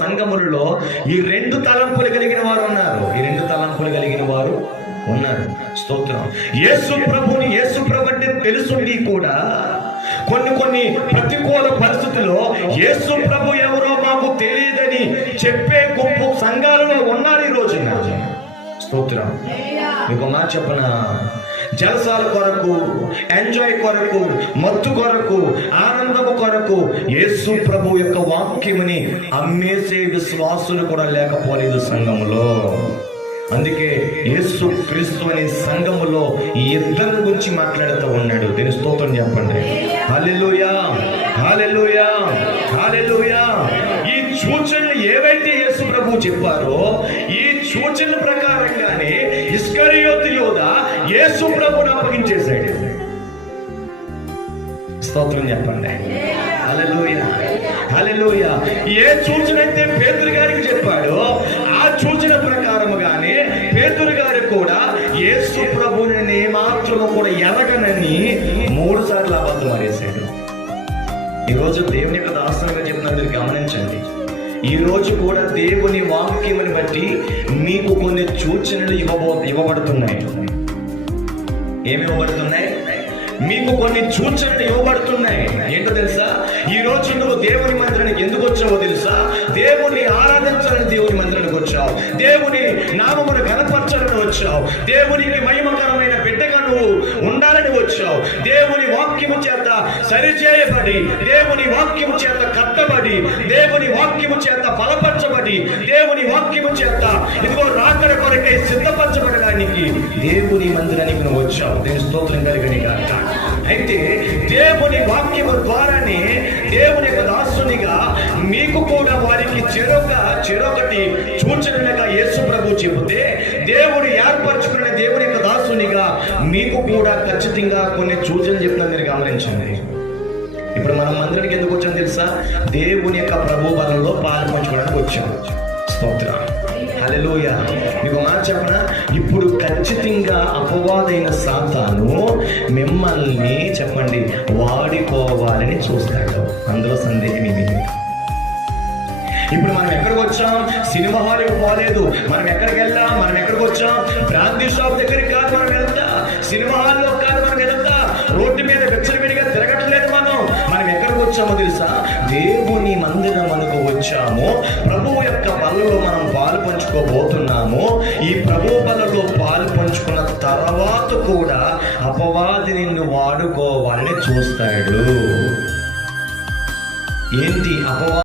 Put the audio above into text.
సంఘములలో ఈ రెండు తలంపులు కలిగిన వారు ఉన్నారు. స్తోత్రం. యేసు ప్రభు అంటే తెలుసుండి కూడా కొన్ని ప్రతికూల పరిస్థితుల్లో యేసు ప్రభు ఎవరో మాకు తెలియదని చెప్పే గొప్ప సంఘాలలో ఉన్నారు ఈ రోజున. స్తోత్రం. మీకు మాట చెప్పన, జలసాల కొరకు, ఎంజాయ్ కొరకు, మత్తు కొరకు, ఆనందము కొరకు యేసు ప్రభు యొక్క వాక్యముని అమ్మేసే విశ్వాసులు కూడా లేకపోలేదు సంఘములో. అందుకే యేసు క్రీస్తు అనే సంఘములో ఈ ఇద్దరి గురించి మాట్లాడుతూ ఉన్నాడు. దీని స్తోత్రం చెప్పండి. హల్లెలూయా, హల్లెలూయా, హల్లెలూయా. ఈ సూచనలు ఏవైతే యేసు ప్రభు చెప్పారో ఈ సూచనల ప్రకారంగానే ఇస్కరియోతు యోధా యేసు ప్రభుని అప్పగించేశాడు. స్తోత్రం చెప్పండి. హల్లెలూయా, హల్లెలూయా. ఏ సూచన అయితే పేతురు గారికి చెప్పాడో ఆ సూచన ప్రకారముగానే పేతురు గారికి కూడా యేసు ప్రభుని ఏమాత్రము కూడా ఎరగనని 3 సార్లు అబద్ధం ఆడేశాడు. ఈరోజు దేవుని యొక్క దాసనగా చెప్తున్నా, మీరు గమనించండి. ఈ రోజు కూడా దేవుని వాక్యముని బట్టి మీకు కొన్ని సూచనలు ఇవ్వబడుతున్నాయి. ఏమి ఇవ్వబడుతున్నాయి? మీకు కొన్ని సూచనలు ఇవ్వబడుతున్నాయి. ఏంటో తెలుసా? ఈ రోజు నువ్వు దేవుని మందిరానికి ఎందుకు వచ్చావో తెలుసా? దేవుని ఆరాధించాలని దేవుని మందిరానికి వచ్చావు. దేవుని నామమును ఘనపరచాలని వచ్చావు. దేవునికి మహిమకరమైన బిడ్డగా నువ్వు ఉండాలని వచ్చావు. దేవుని వాక్యము చేత సరిచేయబడి, దేవుని వాక్యము చేత కట్టబడి, దేవుని వాక్యము చేత బలపరచబడి, దేవుని వాక్యము చేత ఇదిగో రాకడ కొరకై సిద్ధపరచబడడానికి దేవుని మందిరానికి నువ్వు వచ్చావు. దేవుని స్తోత్రం కలిగని గాక. అయితే దేవుని వాక్యము ద్వారానే దేవుని యొక్క దాసునిగా మీకు కూడా వారికి చెరొకటి సూచనలుగా యేసు ప్రభు చెబితే, దేవుడు ఏర్పరచుకున్న దేవుని యొక్క దాసునిగా మీకు కూడా ఖచ్చితంగా కొన్ని సూచనలు చెప్తాను. మీరు గమనించండి. ఇప్పుడు మనం మందిరానికి ఎందుకు వచ్చాం తెలుసా? దేవుని యొక్క ప్రభు బలంలో పాలు పంచుకోవడానికి వచ్చాం. స్తోత్రం. హల్లెలూయా. మీకు మాట చెప్పనా? ఇప్పుడు ఖచ్చితంగా అపవాదైన సాతాను మిమ్మల్ని చెప్పండి వాడుకోవాలని చూస్తాడు. అందులో సందేహం ఏమీ లేదు. ఇప్పుడు మనం ఎక్కడికి వచ్చాం? సినిమా హాల్కి పోలేదు. మనం ఎక్కడికి వెళ్ళాం? మనం ఎక్కడికి వచ్చాం? బ్రాందీ షాప్ దగ్గరికి కాదు మనం వెళ్తా, సినిమా హాల్లో కాదు మనం వెళ్తా, రోడ్డు మీద వెచ్చలవిడిగా తిరగట్లేదు. మనం ఎక్కడికి వచ్చామో తెలుసా? దేవుని మందిరమునకు వచ్చాము. ప్రభువు యొక్క బలలో మనం పాలు పంచుకోబోతున్నాము. ఈ ప్రభు బలలో పాలు పంచుకున్న తర్వాత కూడా అపవాది నిన్ను వాడుకోవాలని చూస్తాడు. ఏంటి అపవాది?